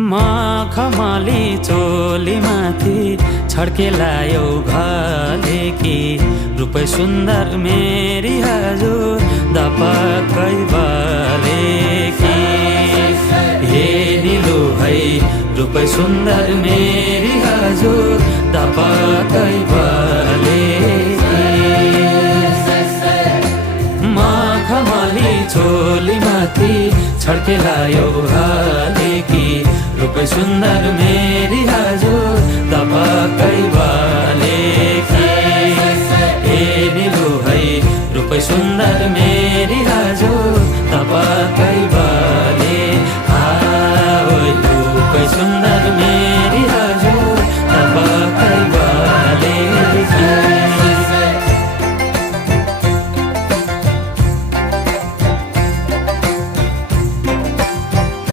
मखमली चोली माथि छड्केलायो घले कि रूपै सुन्दर मेरी हजुर दपक्कै बले कि हे निलु है रूपै सुन्दर मेरी हजुर दपक्कै बले मखमली चोली माथि छड्केलायो घले कि रूपै सुन्दर मेरी हजुर दपक्कै बले कि हे निलु है रूपै सुन्दर मेरी हजुर दपक्कै